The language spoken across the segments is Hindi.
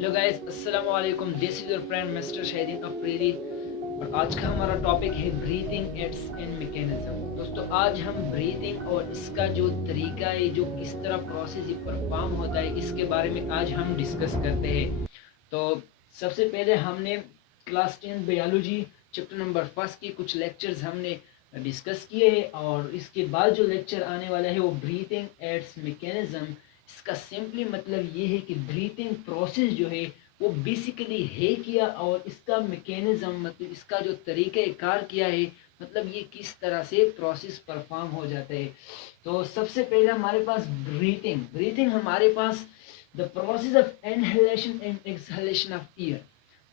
हेलो गाइस, अस्सलाम वालेकुम। This is your friend mister Shahidin Afridi और आज का हमारा टॉपिक है ब्रीथिंग एड्स एंड मैकेनिज्म। दोस्तों, आज हम ब्रीथिंग और इसका जो तरीका है, जो किस तरह प्रोसेस ये परफॉर्म होता है, इसके बारे में आज हम डिस्कस करते हैं। तो सबसे पहले हमने क्लास 10 बायोलॉजी चैप्टर नंबर 1 की कुछ लेक्चर्स हमने डिस्कस किए हैं और इसके बाद जो लेक्चर आने वाला है वो ब्रीथिंग एड्स मैकेनिज्म। इसका सिंपली मतलब ये है कि ब्रीथिंग प्रोसेस जो है वो बेसिकली है किया और इसका मैकेनिज्म मतलब इसका जो तरीक़ा कार किया है, मतलब ये किस तरह से प्रोसेस परफॉर्म हो जाता है। तो सबसे पहले हमारे पास ब्रीथिंग ब्रीथिंग हमारे पास the process of inhalation and exhalation of air.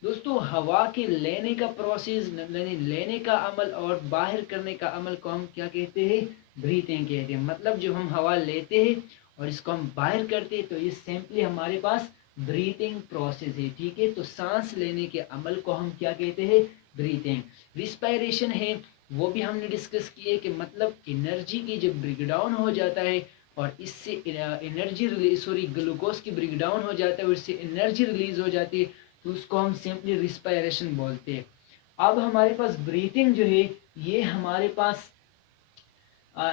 दोस्तों, हवा के लेने का प्रोसेस, लेने का अमल और बाहर करने का अमल को हम क्या कहते हैं? ब्रीथिंग कहते हैं। मतलब जब हम हवा लेते हैं और इसको हम बाहर करते हैं तो ये सिंपली हमारे पास ब्रीथिंग प्रोसेस है। ठीक है, तो सांस लेने के अमल को हम क्या कहते हैं? ब्रीथिंग। रिस्पायरेशन है, वो भी हमने डिस्कस किए कि मतलब एनर्जी की जब ब्रेकडाउन हो जाता है और इससे एनर्जी रिलीज ग्लूकोज की ब्रेकडाउन हो जाता है और इससे एनर्जी रिलीज हो जाती है, तो उसको हम सिंपली रिस्पायरेशन बोलते हैं। अब हमारे पास ब्रीथिंग जो है ये हमारे पास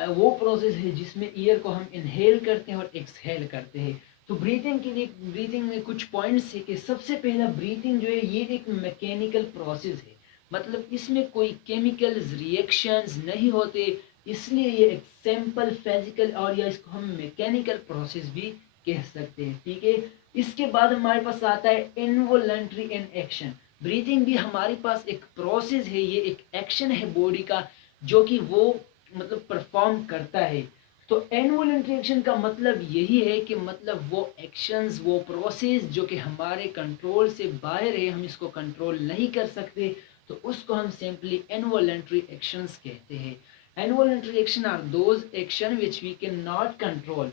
वो प्रोसेस है जिसमें एयर को हम इनहेल करते हैं और एक्सहेल करते हैं। तो ब्रीथिंग के लिए ब्रीथिंग में कुछ पॉइंट्स है कि सबसे पहला ब्रीथिंग जो है ये एक मैकेनिकल प्रोसेस है। मतलब इसमें कोई केमिकल्स रिएक्शंस नहीं होते, इसलिए ये एक सिंपल फिजिकल और या इसको हम मैकेनिकल प्रोसेस भी कह सकते हैं। ठीक है, इसके बाद हमारे पास आता है इनवॉलंटरी इन एक्शन। ब्रीथिंग भी हमारे पास एक प्रोसेस है, ये एक एक्शन है बॉडी का जो कि वो मतलब परफॉर्म करता है। तो इनवॉलंटरी एक्शन का मतलब यही है कि मतलब वो एक्शंस, वो प्रोसेस जो कि हमारे कंट्रोल से बाहर है, हम इसको कंट्रोल नहीं कर सकते, तो उसको हम सिंपली इनवॉलंटरी एक्शंस कहते हैं। Involuntary action are those action which we can not control.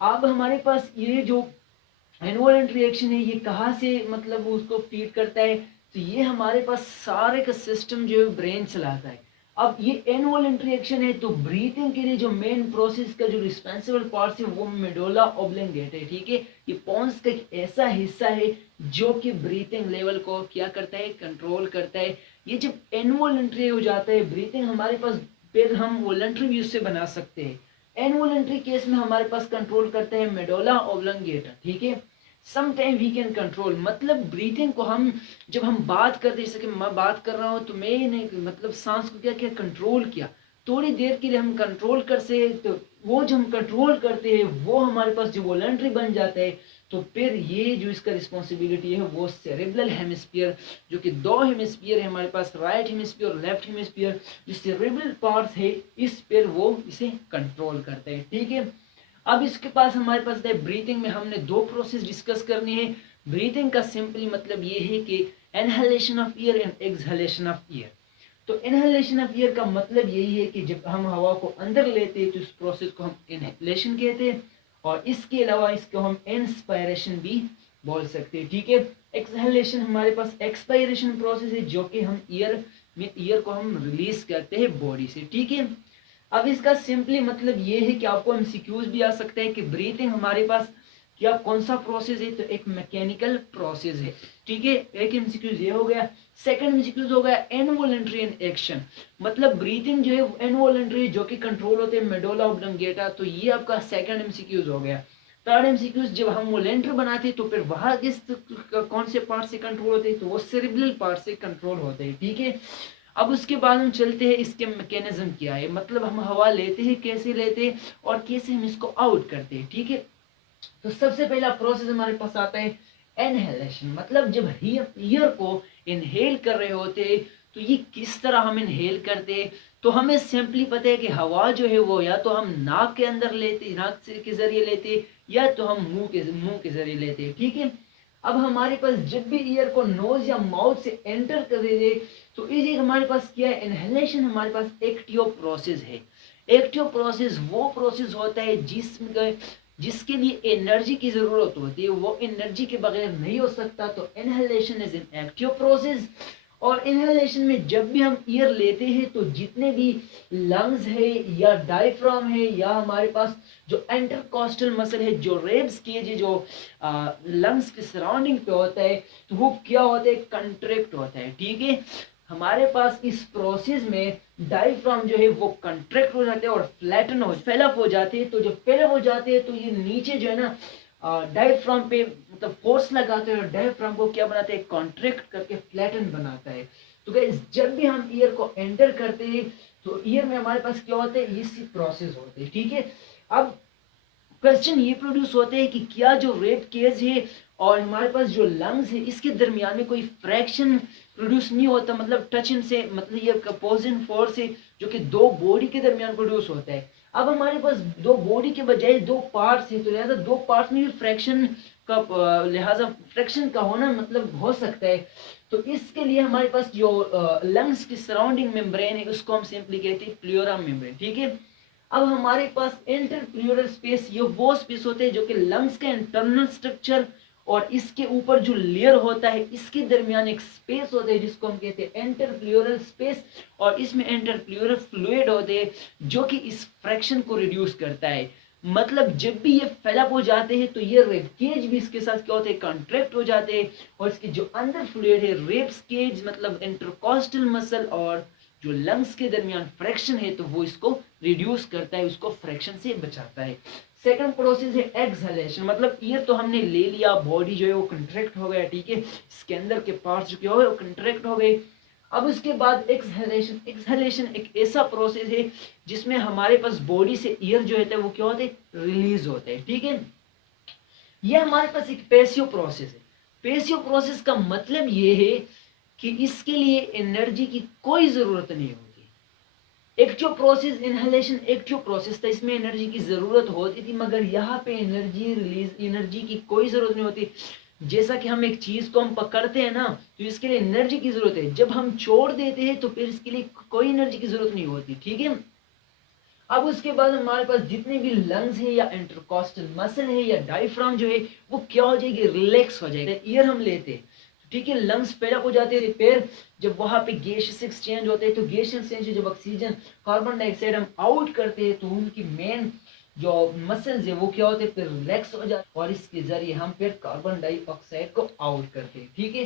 अब हमारे पास ये जो इनवॉलंटरी एक्शन है ये कहाँ से मतलब उसको फीड करता है? तो ये हमारे पास सारे का सिस्टम जो है ब्रेन चलाता है। अब ये इनवॉलंटरी एक्शन है, तो ब्रीथिंग के लिए जो मेन प्रोसेस का जो रिस्पॉन्सिबल पार्ट है वो मेडुला ऑब्लिंगेटा है। ठीक है, ये पोन्स का एक ऐसा हिस्सा है जो कि ब्रीथिंग लेवल को क्या करता है? कंट्रोल करता है। ये जब इनवॉलंटरी हो जाता है ब्रीथिंग हमारे पास, फिर हम वॉलंटरी भी उससे बना सकते हैं। इनवॉलंटरी केस में हमारे पास कंट्रोल करते हैं मेडुला ऑब्लिंगेटा। ठीक है, some time we can control, मतलब ब्रीथिंग को हम जब हम बात करते, जैसे कि मैं बात कर रहा हूँ तो मैंने मतलब सांस को क्या किया? कंट्रोल किया। थोड़ी देर के लिए हम कंट्रोल कर से, तो वो जो हम कंट्रोल करते हैं वो हमारे पास जो वॉलंटरी बन जाता है, तो फिर ये जो इसका रिस्पॉन्सिबिलिटी है वो सेरेब्रल हेमिस्फीयर, जो कि दो हेमिस्फीयर है हमारे पास, राइट हेमिस्फीयर और लेफ्ट हेमिस्फीयर, जो सेरेब्रल पार्ट है इस पर वो इसे कंट्रोल करते हैं। ठीक है, अब इसके पास हमारे पास है ब्रीथिंग में हमने दो प्रोसेस डिस्कस करनी है। ब्रीथिंग का सिंपली मतलब ये है कि inhalation of air and exhalation of air. तो इनहेलेशन ऑफ एयर का मतलब यही है कि जब हम हवा को अंदर लेते हैं तो इस प्रोसेस को हम इनहेलेशन कहते हैं और इसके अलावा इसको हम इंस्पायरेशन भी बोल सकते हैं। ठीक है, एक्सहेलेशन हमारे पास एक्सपायरेशन प्रोसेस है जो कि हम एयर को हम रिलीज करते हैं बॉडी से। ठीक है, अब इसका सिंपली मतलब ये है कि आपको एमसीक्यूज भी आ सकता है कि ब्रीथिंग हमारे पास क्या कौन सा प्रोसेस है? तो एक मैकेनिकल प्रोसेस है। ठीक है, एक एमसीक्यूज ये हो गया। सेकंड एमसीक्यूज हो गया इनवॉलंटरी इन एक्शन। मतलब ब्रीथिंग जो है इनवॉलंटरी जो कि कंट्रोल होते हैं मेडुला ऑब्लिंगेटा, तो ये आपका सेकंड एमसीक्यूज हो गया। थर्ड एमसीक्यूज जब हम वॉलंटरी बनाते हैं तो फिर वहां किस कौन से पार्ट से कंट्रोल होते हैं? तो वो सेरेब्रल पार्ट से कंट्रोल होते हैं। ठीक है, अब उसके बाद हम चलते हैं इसके मैकेनिज्म क्या है, मतलब हम हवा लेते हैं, कैसे लेते हैं और कैसे हम इसको आउट करते हैं। ठीक है, तो सबसे पहला प्रोसेस हमारे पास आता है इनहेलेशन। मतलब जब एयर को इनहेल कर रहे होते हैं तो ये किस तरह हम इनहेल करते हैं? तो हमें सिंपली पता है कि हवा जो है वो या तो हम नाक के अंदर लेते, नाक के जरिए लेते, या तो हम मुंह के जरिए लेते हैं। ठीक है, अब हमारे पास जब भी एयर को नोज या माउथ से एंटर कर दे तो इसी हमारे पास क्या है? इनहेलेशन हमारे पास एक्टिव प्रोसेस है। एक्टिव प्रोसेस वो प्रोसेस होता है जिसके लिए एनर्जी की जरूरत होती है, वो एनर्जी के बगैर नहीं हो सकता। तो inhalation is an active process और इनहेलेशन में जब भी हम एयर लेते हैं तो जितने भी लंग्स है या डायफ्राम है या हमारे पास जो इंटरकॉस्टल मसल है, जो रेब्स केज है, जो लंग्स के सराउंडिंग पे होता है, तो वो क्या होता है, कंट्रैक्ट होता है। ठीक है, हमारे पास इस प्रोसेस में डायफ्राम जो है वो कंट्रैक्ट हो जाते हैं और फ्लैटन हो फेलअप हो जाते हैं। तो जब फेलअप हो जाते हैं तो ये नीचे जो है ना डायफ्राम पे मतलब फोर्स लगाते हैं और डायफ्राम को क्या बनाते हैं, कॉन्ट्रैक्ट करके फ्लैटन बनाता है। तो गाइस जब भी हम ईयर को एंटर करते हैं तो ईयर में हमारे पास क्या होता है, इसी प्रोसेस होते हैं। ठीक है, अब क्वेश्चन ये प्रोड्यूस होते हैं कि क्या जो रेप केज है और हमारे पास जो लंग्स है इसके दरमियान में कोई फ्रैक्शन प्रोड्यूस नहीं होता, मतलब टचिंग से, मतलब ये अपोजिंग फोर्स है जो कि दो बॉडी के दरमियान प्रोड्यूस होता है। अब हमारे पास दो बॉडी के बजाय दो पार्ट्स है, तो लिहाजा दो पार्ट्स में भी फ्रैक्शन का लिहाजा फ्रैक्शन का होना मतलब हो सकता है। तो इसके लिए हमारे पास जो लंग्स की सराउंडिंग मेम्ब्रेन है उसको हम सिंपली कहते हैं प्लूरा मेम्ब्रेन। ठीक है, अब हमारे पास इंटरप्लूरल स्पेस, ये वो स्पेस होते हैं जो कि लंग्स का इंटरनल स्ट्रक्चर और इसके ऊपर जो लेयर होता है इसके दरमियान एक स्पेस होता है जिसको हम कहते हैं इंटरप्लूरल स्पेस, और इसमें इंटरप्लूरल फ्लूइड होते हैं जो कि इस फ्रैक्शन को रिड्यूस करता है। मतलब जब भी ये फेलअप हो जाते हैं तो ये रेब केज भी इसके साथ क्या होते हैं, कॉन्ट्रैक्ट हो जाते हैं, और इसके जो अंदर फ्लूइड है रेब्स केज मतलब इंटरकॉस्टल मसल और जो लंग्स के दरमियान फ्रैक्शन है तो वो इसको रिड्यूस करता है, उसको फ्रैक्शन से बचाता है। सेकंड प्रोसेस है एक्सहेलेशन, मतलब ईयर तो हमने ले लिया, बॉडी जो है वो कंट्रैक्ट हो गया। ठीक है, इसके अंदर के पार्ट्स जो क्या हो गए वो कंट्रैक्ट हो गए। अब उसके बाद एक्सहेलेशन, एक्सहेलेशन एक ऐसा प्रोसेस है जिसमें हमारे पास बॉडी से ईयर जो होता है वो क्या होता है, रिलीज होता है। ठीक है, ये हमारे पास एक पैसिव प्रोसेस है। पैसिव प्रोसेस का मतलब ये है कि इसके लिए एनर्जी की कोई जरूरत नहीं होती। Active process inhalation active process था, इसमें एनर्जी की जरूरत होती थी, मगर यहाँ पे एनर्जी रिलीज, एनर्जी की कोई जरूरत नहीं होती। जैसा कि हम एक चीज को हम पकड़ते हैं ना तो इसके लिए एनर्जी की जरूरत है, जब हम छोड़ देते हैं तो फिर इसके लिए कोई एनर्जी की जरूरत नहीं होती। ठीक है, अब उसके बाद हमारे पास जितने भी लंग्स है या इंटरकॉस्टल मसल है या डायफ्राम जो है वो क्या हो जाएगी, रिलैक्स हो जाएगा। ईयर हम लेते हैं, ठीक है, लंग्स फिलअप हो जाते हैं, फिर जब वहां पे गैसेस एक्सचेंज होते हैं तो गैसेस एक्सचेंज जब ऑक्सीजन कार्बन डाइऑक्साइड हम आउट करते हैं तो उनकी मेन जो मसल्स है वो क्या होते हैं, फिर रिलैक्स हो जाते हैं और इसके जरिए हम फिर कार्बन डाइऑक्साइड को आउट करते हैं। ठीक है,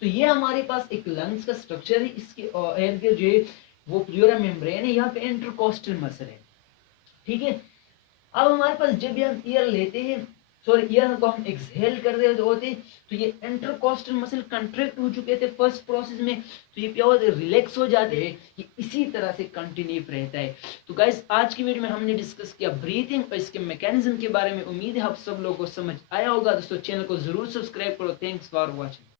तो ये हमारे पास एक लंग्स का स्ट्रक्चर है, इसके इर्द-गिर्द जो है वो प्लूरा मेम्ब्रेन है, यहाँ पे इंटरकॉस्टल मसल है। ठीक है, अब हमारे पास जब भी हम ईयर लेते हैं, सॉरी ईयर को हम एक्सहेल कर रहे होते तो ये इंटरकॉस्टल मसल कंट्रैक्ट हो चुके थे फर्स्ट प्रोसेस में, तो ये क्या होता है, रिलैक्स हो जाते हैं। ये इसी तरह से कंटिन्यू रहता है। तो गाइस आज की वीडियो में हमने डिस्कस किया ब्रीथिंग और इसके मैकेनिज्म के बारे में। उम्मीद है आप सब लोगों को समझ आया होगा। दोस्तों चैनल को जरूर सब्सक्राइब करो। Thanks for watching.